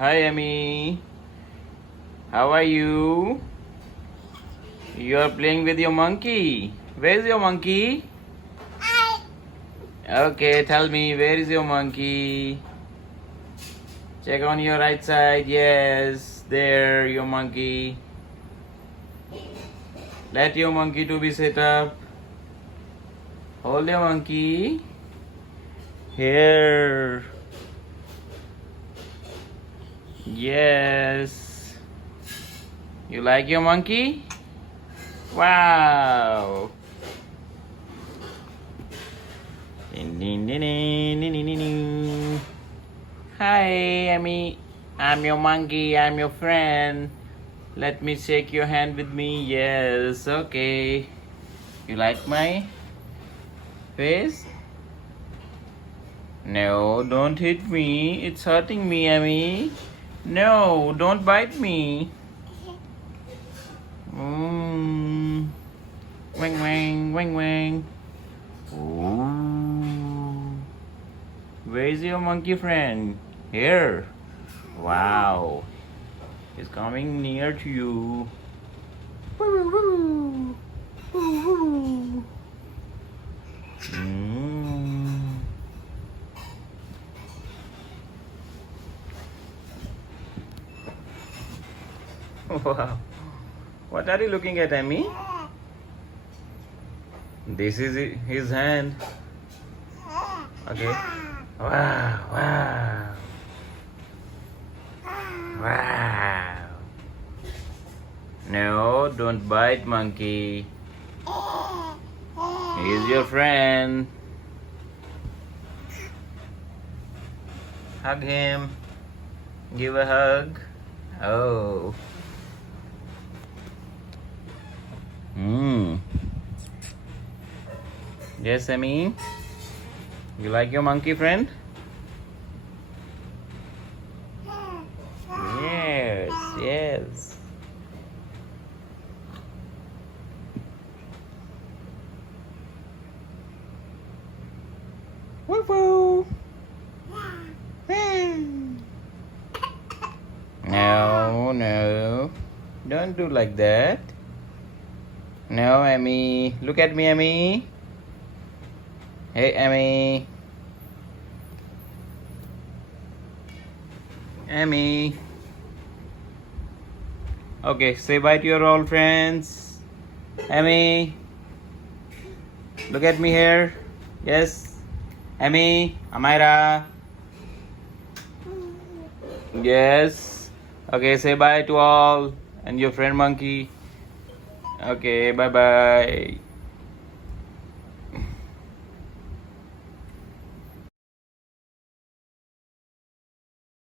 Hi, Amy. How are you? You are playing with your monkey. Where is your monkey? Okay, tell me, where is your monkey? Check on your right side. Yes, there, your monkey. Let your monkey to be set up. Hold your monkey. Here. Yes. You like your monkey? Wow. Ding, ding, ding, ding, ding, ding, ding. Hi, Amy. I'm your monkey. I'm your friend. Let me shake your hand with me. Yes, okay. You like my face? No, don't hit me. It's hurting me, Amy. No, don't bite me. Wang wang, wang wang. Ooh. Where is your monkey friend? Here. Wow. He's coming near to you. Woo, woo, woo, woo. Wow. What are you looking at, Amy? This is his hand. Okay. Wow, wow. Wow. No, don't bite, monkey. He's your friend. Hug him. Give a hug. Oh. Yes, Amy. You like your monkey friend? Yes, yes. Woo woo. No, no. Don't do like that. No, Amy. Look at me, Amy. Hey, Amy. Amy. Okay, say bye to your old friends. Amy. Look at me here. Yes. Amy. Amaira. Yes. Okay, say bye to all and your friend monkey. Okay, bye bye.